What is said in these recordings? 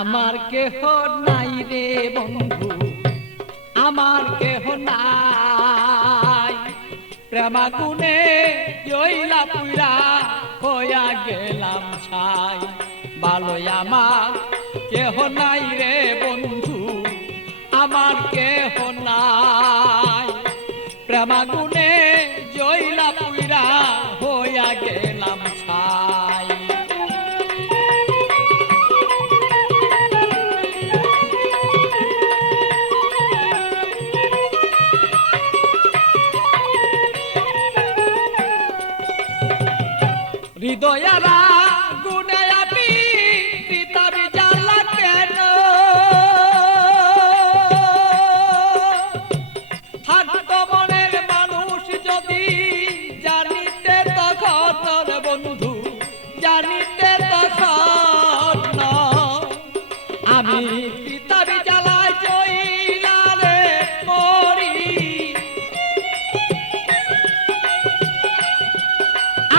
আমার কেহ নাই রে বন্ধু, আমার কেহ নাই। প্রেমাগুনে জইলা পুইরা হইয়া গেলাম ছাই। ভালোই আমার কেহ নাই রে বন্ধু, আমার কেহ নাই। প্রেমাগুনে জইলা পুইরা হইয়া গেলাম ছাই। হৃদয়ারা গুনে আমি পিতার জ্বালা কেন, থাকতো মনের মানুষ যদি জানিতে তখন বন্ধু, জানিতে তখন আমি পিতার জ্বালায় জইলা রে মরি।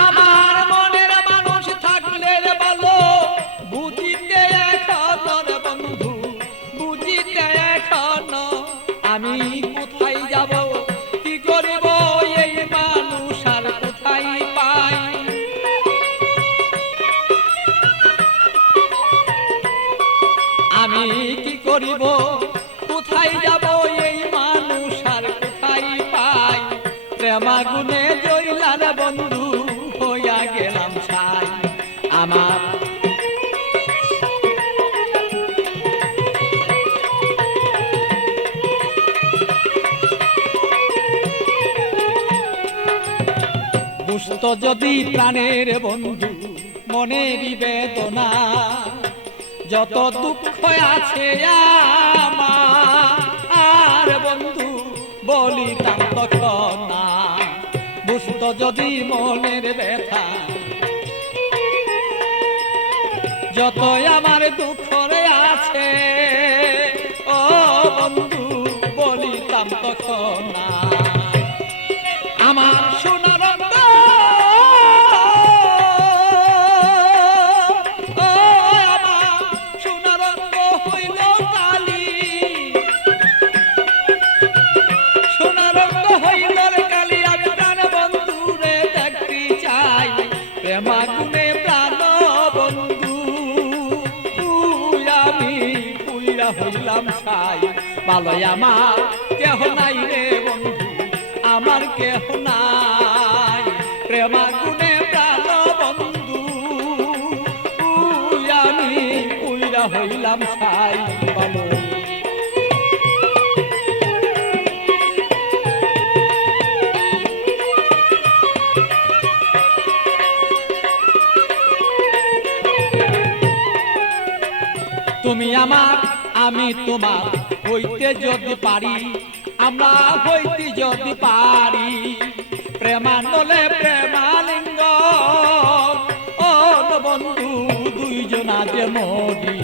আমার মনের মানুষ থাকলে রে ভালো, বুঝিতে এখন বন্ধু, বুঝিতে এখন আমি কোথায় যাব, কি করিব এই মানুষ আর কোথায় পাই। আমি কি করিব, কোথায় যাব এই মানুষ আর কোথায় পাই। প্রেমাগুনে জইলার বন্ধু হইয়া গেলাম ছাই। আমার দুষ্ট যদি প্রাণের বন্ধু, মনের বেদনা যত দুঃখ আছে আমার বন্ধু বলিতাম তখন না। বুঝত যদি মনের ব্যথা, যত আমার দুঃখ আছে ও বন্ধু বলিতাম তখন না। আমার সোনার প্রেমাগুনে প্রাণ বন্ধু আমি পুইরা হইলাম ছাই। ভালোই আমার কেহ নাই রে বন্ধু, আমার কেহ নাই। প্রেমাগুনে প্রাণ বন্ধু আমি পুইরা হইলাম ছাই। ভালো তুমি আমার আমি তোমার হইতে যদি পারি, আমরা হইতে যদি পারি। প্রেমানলে প্রেমালিঙ্গ ও বন্ধু দুইজনা যে মরি।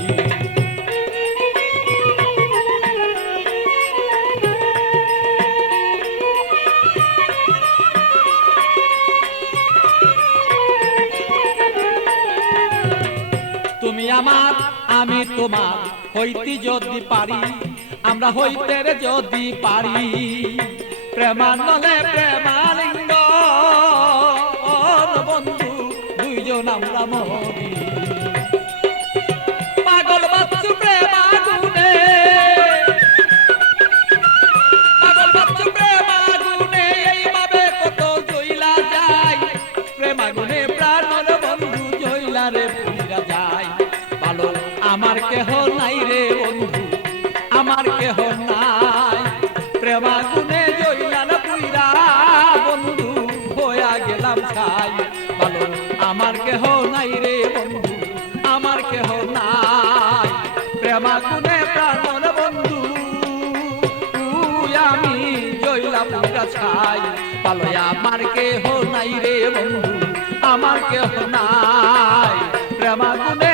তুমি আমার আমি তোমার হইতে যদি পারি, আমরা হইতে যদি পারি। প্রেমানলে প্রেমালিঙ্গ বন্ধু দুইজন আমরা মরি। পাগল বাচ্চু প্রেমাগুনে, পাগল বাচ্চু প্রেমাগুনে এইভাবে কত জইলা যায়। প্রেমাগুনে প্রাণল বন্ধু জইলা রে পুইরা যায়। ভালো আমার কেহ নাই রে বন্ধু, আমার কেহ নাই। প্রেমাগুনে জইলার পুইরা বন্ধু হইয়া গেলাম ছাই। ভালো আমার কেহ নাই রে বন্ধু, আমার কেহ নাই। প্রেমাগুনে প্রাণর বন্ধু আমি জইলা পুইরা ছাই। ভালো আমার কেহ নাই রে বন্ধু, আমার কেহ নাই। প্রেমাগুনে